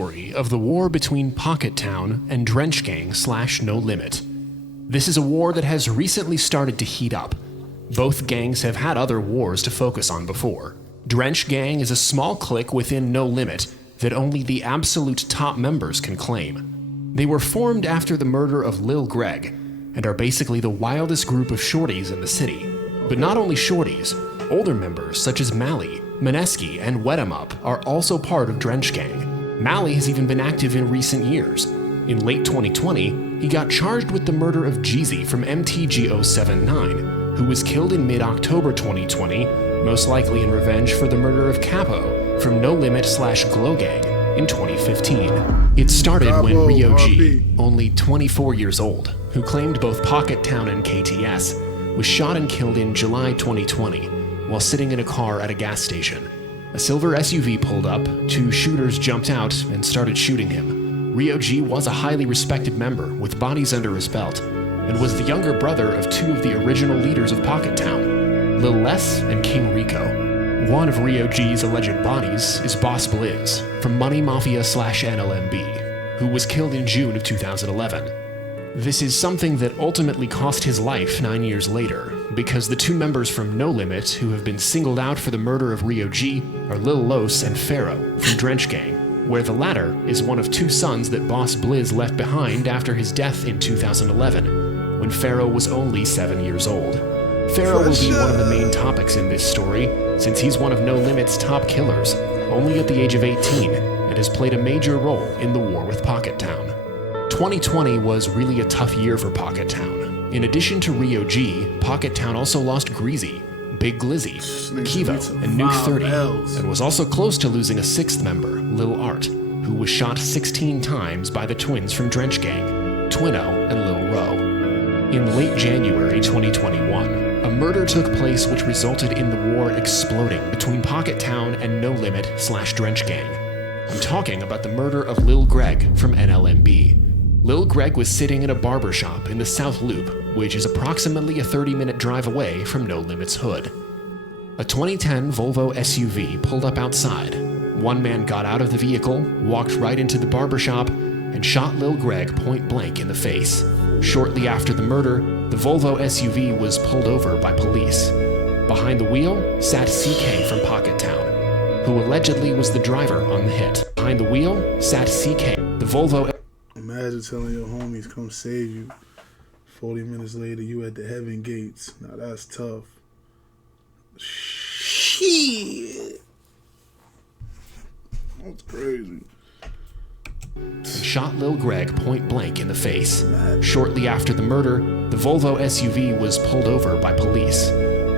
story of the war between Pockettown and Drench Gang / No Limit. This is a war that has recently started to heat up. Both gangs have had other wars to focus on before. Drench Gang is a small clique within No Limit that only the absolute top members can claim. They were formed after the murder of Lil Greg and are basically the wildest group of shorties in the city. But not only shorties, older members such as Mally, Mineski, and Wet 'em Up are also part of Drench Gang. Mally has even been active in recent years. In late 2020, he got charged with the murder of Jeezy from MTG079, who was killed in mid-October 2020, most likely in revenge for the murder of Capo from No Limit / Glow Gang in 2015. It started when Rio G, only 24 years old, who claimed both Pockettown and KTS, was shot and killed in July 2020 while sitting in a car at a gas station. A silver SUV pulled up, two shooters jumped out and started shooting him. Rio G was a highly respected member with bodies under his belt, and was the younger brother of two of the original leaders of Pockettown, Lil Les and King Rico. One of Rio G's alleged bodies is Boss Blizz from Money Mafia / NLMB, who was killed in June of 2011. This is something that ultimately cost his life 9 years later, because the two members from No Limit who have been singled out for the murder of Rio G are Lil Los and Pharaoh from Drench Gang, where the latter is one of two sons that Boss Blizz left behind after his death in 2011, when Pharaoh was only 7 years old. Pharaoh will be one of the main topics in this story, since he's one of No Limit's top killers, only at the age of 18, and has played a major role in the war with Pockettown. 2020 was really a tough year for Pockettown. In addition to Rio G, Pockettown also lost Greasy, Big Glizzy, Kivo, and Nuke 30, and was also close to losing a sixth member, Lil Art, who was shot 16 times by the twins from Drench Gang, Twinno and Lil Ro. In late January 2021, a murder took place which resulted in the war exploding between Pockettown and No Limit / Drench Gang. I'm talking about the murder of Lil Greg from NLMB. Lil Greg was sitting in a barbershop in the South Loop, which is approximately a 30-minute drive away from No Limit's hood. A 2010 Volvo SUV pulled up outside. One man got out of the vehicle, walked right into the barbershop, and shot Lil Greg point blank in the face. Shortly after the murder, the Volvo SUV was pulled over by police. Behind the wheel sat CK from Pockettown, who allegedly was the driver on the hit. Behind the wheel sat CK, the Volvo. Imagine telling your homies come save you. 40 minutes later, you at the heaven gates. Now that's tough. Shit. That's crazy. And shot Lil Greg point blank in the face. Shortly after the murder, the Volvo SUV was pulled over by police.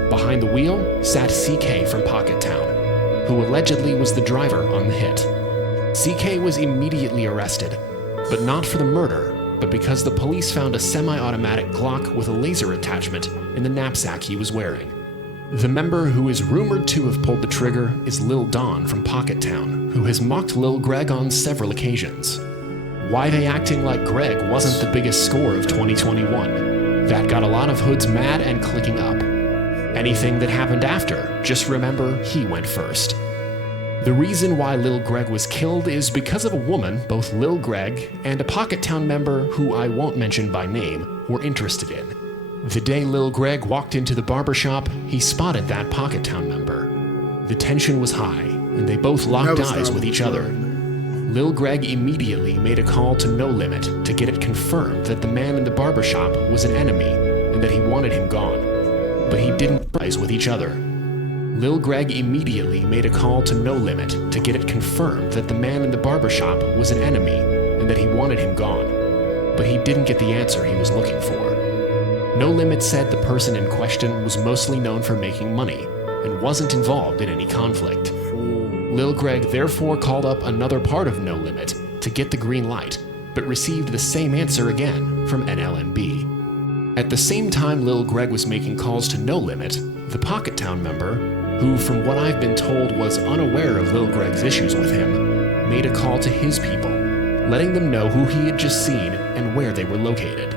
Behind the wheel sat CK from Pockettown, who allegedly was the driver on the hit. CK was immediately arrested, but not for the murder, but because the police found a semi-automatic Glock with a laser attachment in the knapsack he was wearing. The member who is rumored to have pulled the trigger is Lil Don from Pockettown, who has mocked Lil Greg on several occasions. Why they acting like Greg wasn't the biggest score of 2021. That got a lot of hoods mad and clicking up. Anything that happened after, just remember he went first. The reason why Lil Greg was killed is because of a woman both Lil Greg and a Pockettown member who I won't mention by name were interested in. The day Lil Greg walked into the barbershop, he spotted that Pockettown member. The tension was high, and they both locked eyes with each other. Lil Greg immediately made a call to No Limit to get it confirmed that the man in the barbershop was an enemy and that he wanted him gone, but he didn't eyes with each other. Lil Greg immediately made a call to No Limit to get it confirmed that the man in the barbershop was an enemy and that he wanted him gone, but he didn't get the answer he was looking for. No Limit said the person in question was mostly known for making money and wasn't involved in any conflict. Lil Greg therefore called up another part of No Limit to get the green light, but received the same answer again from NLMB. At the same time Lil Greg was making calls to No Limit, the Pockettown member, who from what I've been told was unaware of Lil Greg's issues with him, made a call to his people, letting them know who he had just seen and where they were located.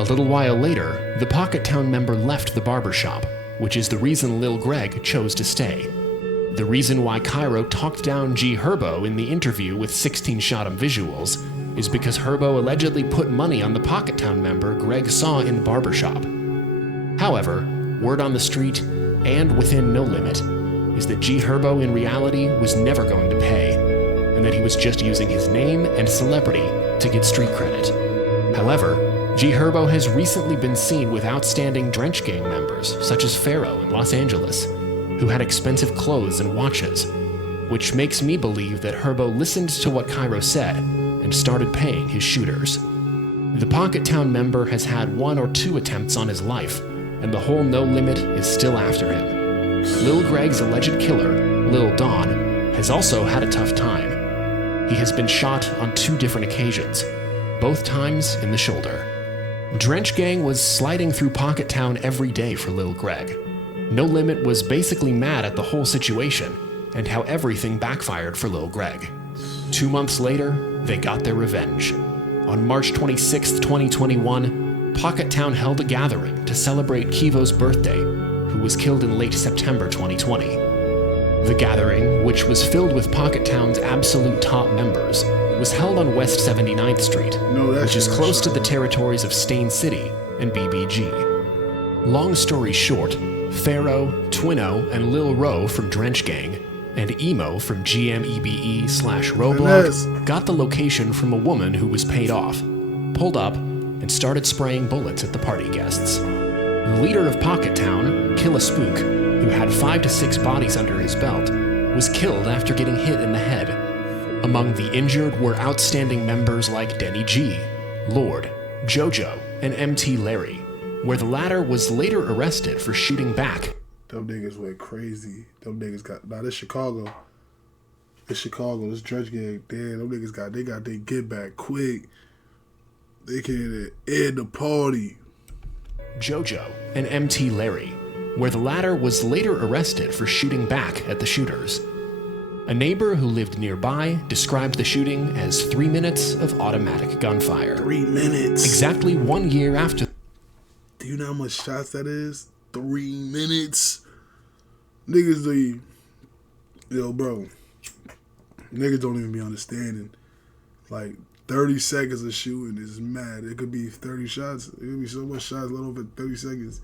A little while later, the Pockettown member left the barbershop, which is the reason Lil Greg chose to stay. The reason why Cairo talked down G Herbo in the interview with 16 Shot 'em visuals is because Herbo allegedly put money on the Pockettown member Greg saw in the barbershop. However, word on the street, and within No Limit, is that G Herbo in reality was never going to pay, and that he was just using his name and celebrity to get street credit. However, G Herbo has recently been seen with outstanding Drench gang members, such as Pharaoh in Los Angeles, who had expensive clothes and watches, which makes me believe that Herbo listened to what Cairo said and started paying his shooters. The Pockettown member has had 1 or 2 attempts on his life, and the whole No Limit is still after him. Lil Greg's alleged killer, Lil Don, has also had a tough time. He has been shot on 2 different occasions, both times in the shoulder. Drench Gang was sliding through Pockettown every day for Lil Greg. No Limit was basically mad at the whole situation and how everything backfired for Lil Greg. 2 months later, they got their revenge. On March 26, 2021, Pockettown held a gathering to celebrate Kivo's birthday, who was killed in late September 2020. The gathering, which was filled with Pockettown's absolute top members, was held on West 79th Street, which is close to the territories of Stain City and BBG. Long story short, Pharaoh, Twinno, and Lil Ro from Drench Gang, and Emo from GMEBE/Roblox got the location from a woman who was paid off, pulled up, and started spraying bullets at the party guests. The leader of Pockettown, Killa Spook, who had 5 to 6 bodies under his belt, was killed after getting hit in the head. Among the injured were outstanding members like Denny G, Lord, JoJo, and MT Larry, where the latter was later arrested for shooting back. Them niggas went crazy. Them niggas got, this Chicago. This Drench Gang. Damn, them niggas got their get back quick. They can end the party. JoJo and MT Larry, where the latter was later arrested for shooting back at the shooters. A neighbor who lived nearby described the shooting as 3 minutes of automatic gunfire. 3 minutes. Exactly 1 year after. Do you know how much shots that is? 3 minutes. Niggas leave. Yo, bro. Niggas don't even be understanding. Like, 30 seconds of shooting is mad. It could be 30 shots. It could be so much shots, let over 30 seconds.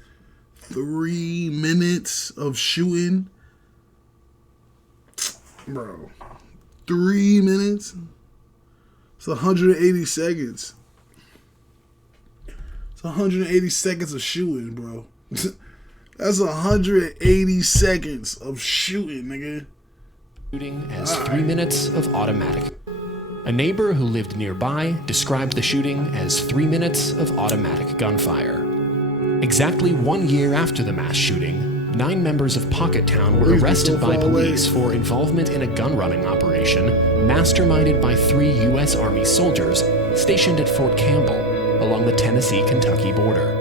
3 minutes of shooting. Bro. 3 minutes? It's 180 seconds. It's 180 seconds of shooting, bro. That's 180 seconds of shooting, nigga. Shooting as 3 minutes of automatic. A neighbor who lived nearby described the shooting as 3 minutes of automatic gunfire. Exactly 1 year after the mass shooting, 9 members of Pockettown were arrested by police for involvement in a gun-running operation masterminded by 3 U.S. Army soldiers stationed at Fort Campbell along the Tennessee-Kentucky border.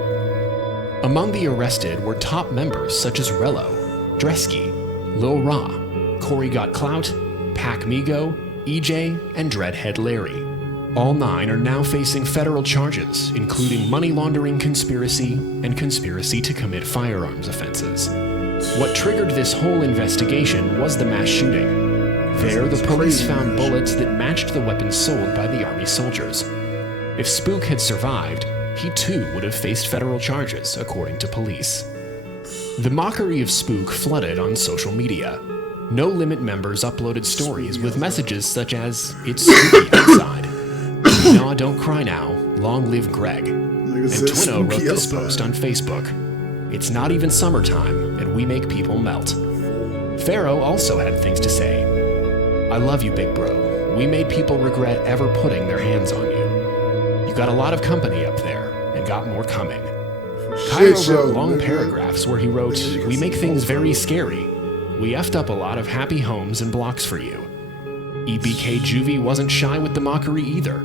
Among the arrested were top members such as Rello, Dresky, Lil Ra, Corey Got Clout, Pac Migo, EJ, and Dreadhead Larry. All 9 are now facing federal charges, including money laundering conspiracy and conspiracy to commit firearms offenses. What triggered this whole investigation was the mass shooting. There, the police found bullets that matched the weapons sold by the Army soldiers. If Spook had survived, he too would have faced federal charges, according to police. The mockery of Spook flooded on social media. No Limit members uploaded stories with messages such as, "It's spooky outside." "No, don't cry now. Long live Greg." And Twinno wrote this post on Facebook. "It's not even summertime, and we make people melt." Pharaoh also had things to say. "I love you, big bro. We made people regret ever putting their hands on you. You got a lot of company up there, and got more coming." Cairo wrote long paragraphs where he wrote, "We make things very scary. We effed up a lot of happy homes and blocks for you." EBK Juvie wasn't shy with the mockery either.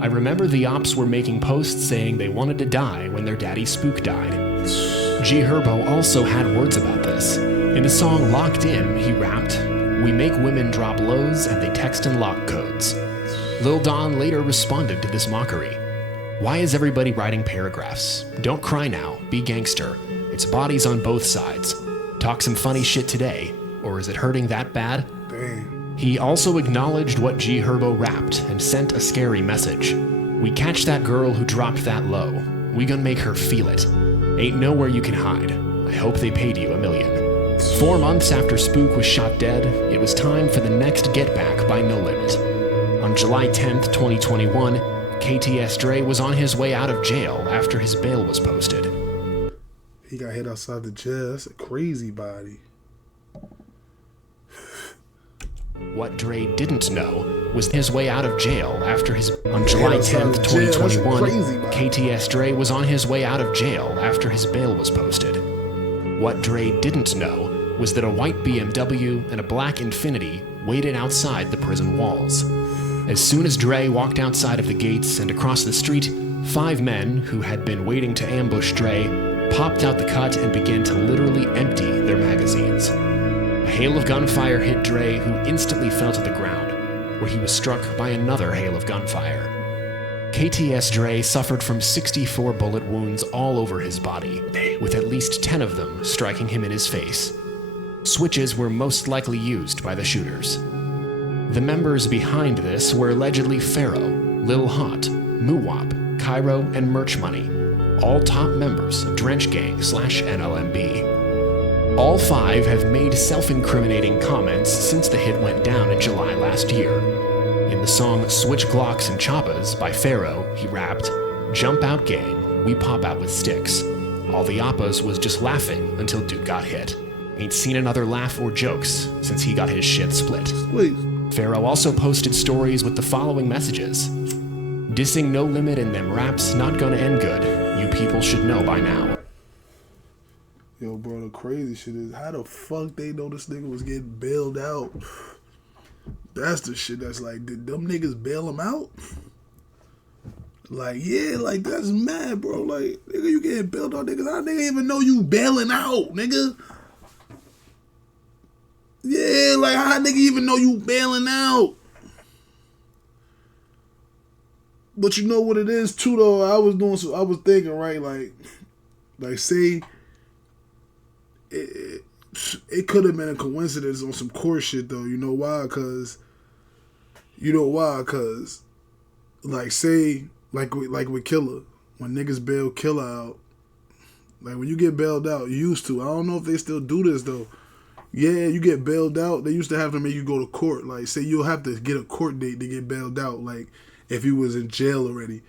"I remember the ops were making posts saying they wanted to die when their daddy Spook died." G Herbo also had words about this. In the song Locked In, he rapped, "We make women drop lows and they text and lock codes." Lil Don later responded to this mockery. "Why is everybody writing paragraphs? Don't cry now, be gangster. It's bodies on both sides. Talk some funny shit today, or is it hurting that bad? Damn. He also acknowledged what G Herbo rapped and sent a scary message. We catch that girl who dropped that low. We gonna make her feel it. Ain't nowhere you can hide. I hope they paid you $1 million. 4 months after Spook was shot dead, it was time for the next Get Back by No Limit. On July 10th, 2021, KTS Dre was on his way out of jail after his bail was posted. He got hit outside the jail. That's a crazy body. What Dre didn't know was his way out of jail after his... On July 10th, 2021, KTS Dre was on his way out of jail after his bail was posted. What Dre didn't know was that a white BMW and a black Infiniti waited outside the prison walls. As soon as Dre walked outside of the gates and across the street, 5 men who had been waiting to ambush Dre popped out the cut and began to literally empty their magazines. A hail of gunfire hit Dre, who instantly fell to the ground, where he was struck by another hail of gunfire. KTS Dre suffered from 64 bullet wounds all over his body, with at least 10 of them striking him in his face. Switches were most likely used by the shooters. The members behind this were allegedly Pharaoh, Lil Hot, Muwop, Cairo, and Merch Money, all top members of Drench Gang / NLMB. All 5 have made self-incriminating comments since the hit went down in July last year. In the song Switch Glocks and Choppas by Pharaoh, he rapped, "Jump out gang, we pop out with sticks. All the oppas was just laughing until dude got hit. Ain't seen another laugh or jokes since he got his shit split." Wait. Pharaoh also posted stories with the following messages. "Dissing No Limit in them raps not gonna end good. You people should know by now." Yo, bro, the crazy shit is, how the fuck they know this nigga was getting bailed out? That's the shit that's like, did them niggas bail him out? Like, yeah, like, that's mad, bro. Like, nigga, you getting bailed out, niggas. How nigga even know you bailing out, nigga? Yeah, like, how nigga even know you bailing out? But you know what it is, too, though? I was thinking, right, like say... It could have been a coincidence on some court shit though. You know why? Cause like say like with Killer, when niggas bail Killer out, like when you get bailed out, you used to. I don't know if they still do this though. Yeah, you get bailed out. They used to have to make you go to court. Like say you'll have to get a court date to get bailed out. Like if you was in jail already.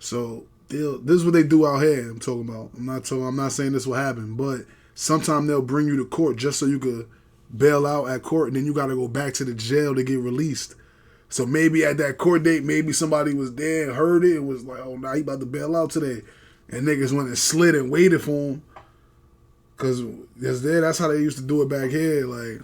So this is what they do out here. I'm talking about. I'm not saying this will happen, but. Sometimes they'll bring you to court just so you could bail out at court, and then you got to go back to the jail to get released. So maybe at that court date, maybe somebody was there and heard it and was like, oh, now he about to bail out today. And niggas went and slid and waited for him. Because that's how they used to do it back here. Like,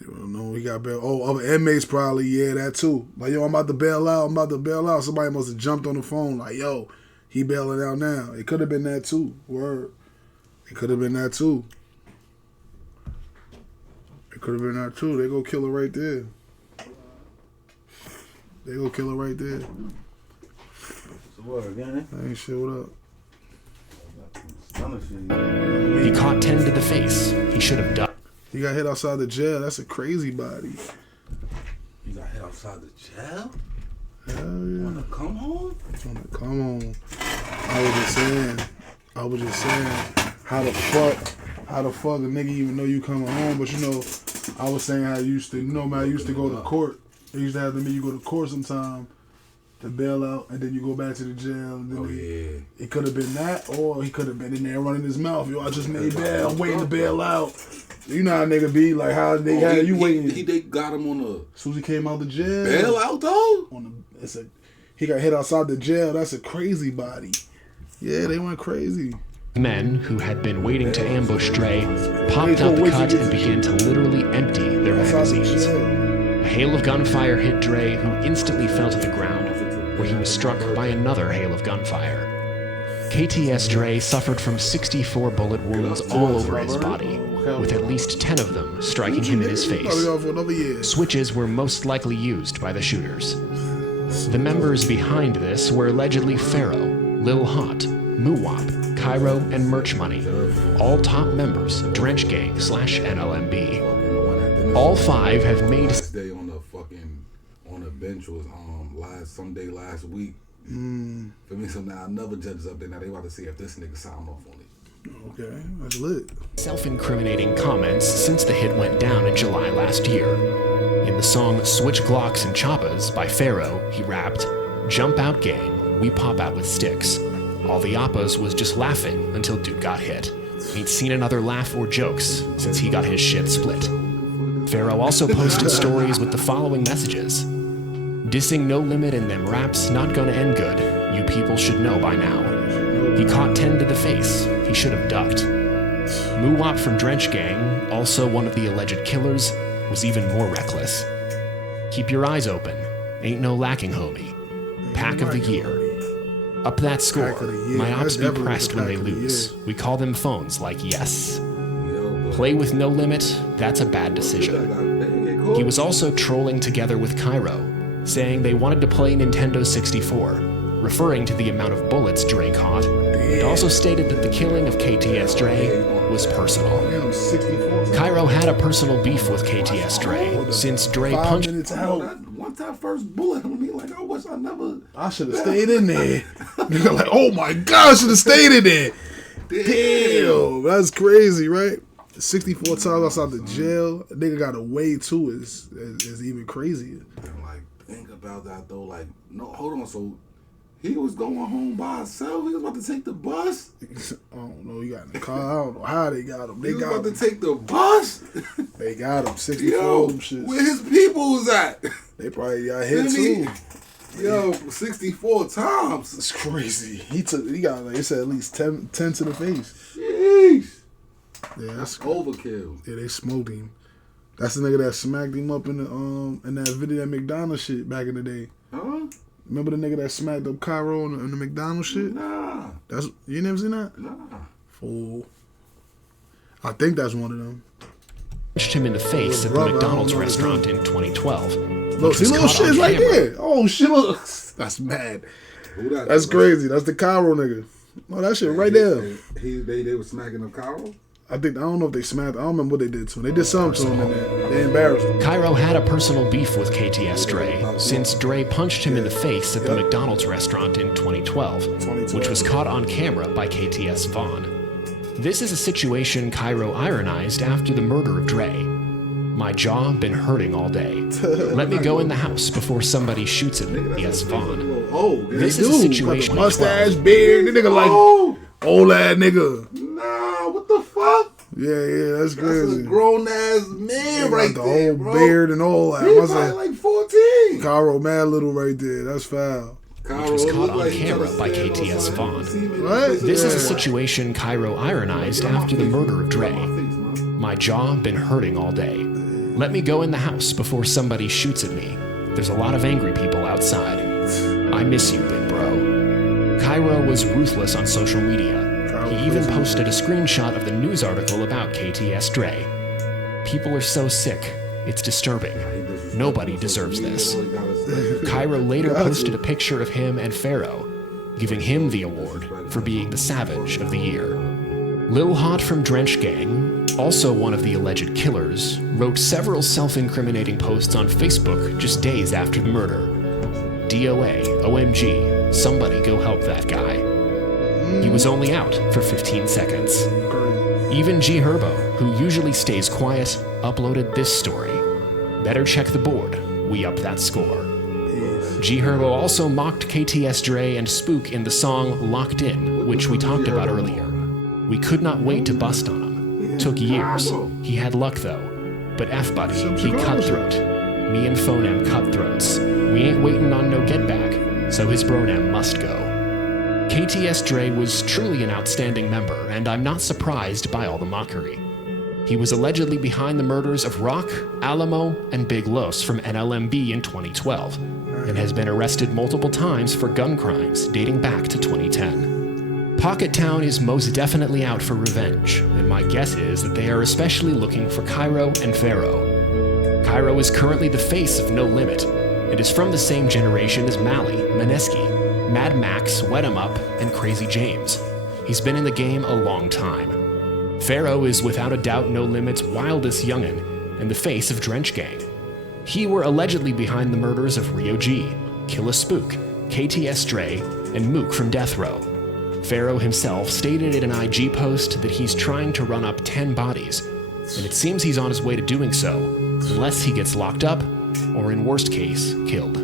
you don't know, he got bailed. Oh, other inmates probably, yeah, that too. Like, yo, I'm about to bail out. Somebody must have jumped on the phone like, yo, he bailing out now. It could have been that too. Word. It could have been that too. They go Killer right there. So what, again? I ain't shit, what up? He caught 10 to the face. He should have died. He got hit outside the jail. That's a crazy body. You got hit outside the jail? Hell yeah. You wanna come home? I was just saying, how the fuck a nigga even know you coming home? But you know, I was saying how I used to go to court. They used to have to make you go to court sometime to bail out, and then you go back to the jail. And then it could have been that, or he could have been in there running his mouth. Yo, I just made bail. I'm waiting to bail out. You know how nigga be like, how they had you waiting? They got him on the. As soon as he came out the jail. Bail out though. He got hit outside the jail. That's a crazy body. Yeah, they went crazy. Men who had been waiting to ambush Dre popped out the cut and began to literally empty their magazines. A hail of gunfire hit Dre, who instantly fell to the ground, where he was struck by another hail of gunfire. KTS Dre suffered from 64 bullet wounds all over his body, with at least 10 of them striking him in his face. Switches were most likely used by the shooters. The members behind this were allegedly Pharaoh, Lil Hot, Muwop, Cairo, and Merch Money, all top members of Drench Gang / NLMB. All 5 have made... Last day on the bench was last week. For me, so now another judge is up there. Now they about to see if this nigga signed off on it. Okay, that's lit. self-incriminating comments since the hit went down in July last year. In the song Switch Glocks and Choppas by Pharaoh, he rapped, "Jump out gang, we pop out with sticks. All the oppas was just laughing until dude got hit. Ain't seen another laugh or jokes since he got his shit split." Pharaoh also posted stories with the following messages. "Dissing No Limit in them raps not gonna end good. You people should know by now. He caught 10 to the face. He should have ducked." Muwop from Drench Gang, also one of the alleged killers, was even more reckless. "Keep your eyes open. Ain't no lacking, homie. Pack of the year. Up that score. Pack of the year. My ops That's be definitely pressed the when pack they of the lose. year. We call them phones like yes. Yo, but Play with No Limit, that's a bad decision." He was also trolling together with Cairo, saying they wanted to play Nintendo 64, referring to the amount of bullets Dre caught, and also stated that the killing of KTS Dre was personal. Damn, 64. Cairo had a personal beef with KTS Dre since Dre 5 punched minutes That out. one time first bullet on me, like I wish I never. I should have stayed in there. Nigga like, oh my God, I should have stayed in there. Damn, that's crazy, right? 64 times outside the jail. A nigga got away too is even crazier. And like, think about that though. Like, no, hold on. So he was going home by himself. He was about to take the bus. I don't know. He got in the car. I don't know how they got him. He They was got about to him. take the bus. They got him. 64 Yo, of them shits. where his people was at? They probably got hit Didn't too. he? Yo, 64 times. It's crazy. He got like, it said at least 10 to the face. Jeez. Yeah, that's Overkill. yeah. They smoked him. That's the nigga that smacked him up in the in that video, that McDonald's shit back in the day. Huh? Remember the nigga that smacked up Cairo in the McDonald's shit? Nah. That's you never seen that? Nah. Fool. I think that's one of them. him in the face at the Brother, I McDonald's don't know restaurant in 2012. Look, which see was little caught on shit right camera. there. Oh shit, look. That's mad. Who that That's is? crazy. That's the Cairo nigga. Oh, that shit right there. They were smacking up Cairo? I don't know if they smacked. I don't remember what they did to him. They did something to him and they embarrassed him. Cairo had a personal beef with KTS Dre since Dre punched him in the face at the McDonald's restaurant in 2012, which was caught on camera by KTS Vaughn. This is a situation Cairo ironized after the murder of Dre. "My jaw been hurting all day. Let me go in the house before somebody shoots at me." Yes, Vaughn. Oh, This is a Dude, situation. got the mustache, beard. The nigga like Oh, old ass nigga. nah, what the fuck? Yeah, that's That's crazy. a grown ass man Got right the there, whole bro. beard and all that. He Must probably have like 14. Cairo mad little right there. That's foul. Cairo was caught looked on like he camera tryna by stand on KTS something. Vaughn. See him in What? the face of This is a the- situation Cairo ironized after the murder of Dre. "My jaw been hurting all day. Let me go in the house before somebody shoots at me. There's a lot of angry people outside. I miss you, big bro." Cairo was ruthless on social media. He even posted a screenshot of the news article about KTS Dre. "People are so sick. It's disturbing. Nobody deserves this." Cairo later posted a picture of him and Pharaoh, giving him the award for being the Savage of the Year. Lil Hot from Drench Gang, also one of the alleged killers, wrote several self-incriminating posts on Facebook just days after the murder. "DOA, OMG, somebody go help that guy." He was only out for 15 seconds. Crazy. Even G Herbo, who usually stays quiet, uploaded this story. "Better check the board. We up that score." G Herbo also mocked KTS Dre and Spook in the song Locked In, which we talked about earlier. "We could not wait to bust on him. Took years. He had luck though. But F buddy, he cutthroat. Me and Phonem cutthroats. We ain't waiting on no get back, so his bronem must go." KTS Dre was truly an outstanding member, and I'm not surprised by all the mockery. He was allegedly behind the murders of Rock, Alamo, and Big Los from NLMB in 2012, and has been arrested multiple times for gun crimes dating back to 2010. Pockettown is most definitely out for revenge, and my guess is that they are especially looking for Cairo and Pharaoh. Cairo is currently the face of No Limit, and is from the same generation as Mally, Maneski, Mad Max, Wet 'em Up, and Crazy James. He's been in the game a long time. Pharaoh is without a doubt No Limit's wildest youngin' and the face of Drench Gang. He were allegedly behind the murders of Rio G, Killa Spook, KTS Dre, and Mook from Death Row. Pharaoh himself stated in an IG post that he's trying to run up 10 bodies, and it seems he's on his way to doing so, unless he gets locked up, or in worst case, killed.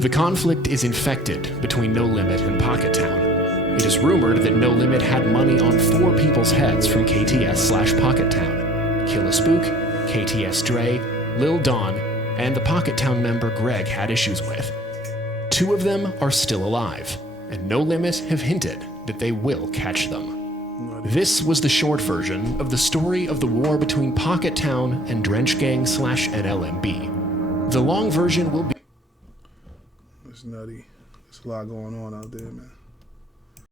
The conflict is infected between No Limit and Pockettown. It is rumored that No Limit had money on 4 people's heads from KTS/Pockettown: Killa Spook, KTS Dre, Lil Don, and the Pockettown member Greg had issues with. 2 of them are still alive, and No Limit have hinted that they will catch them. This was the short version of the story of the war between Pockettown and Drench Gang/NLMB. The long version will be... It's nutty. There's a lot going on out there, man.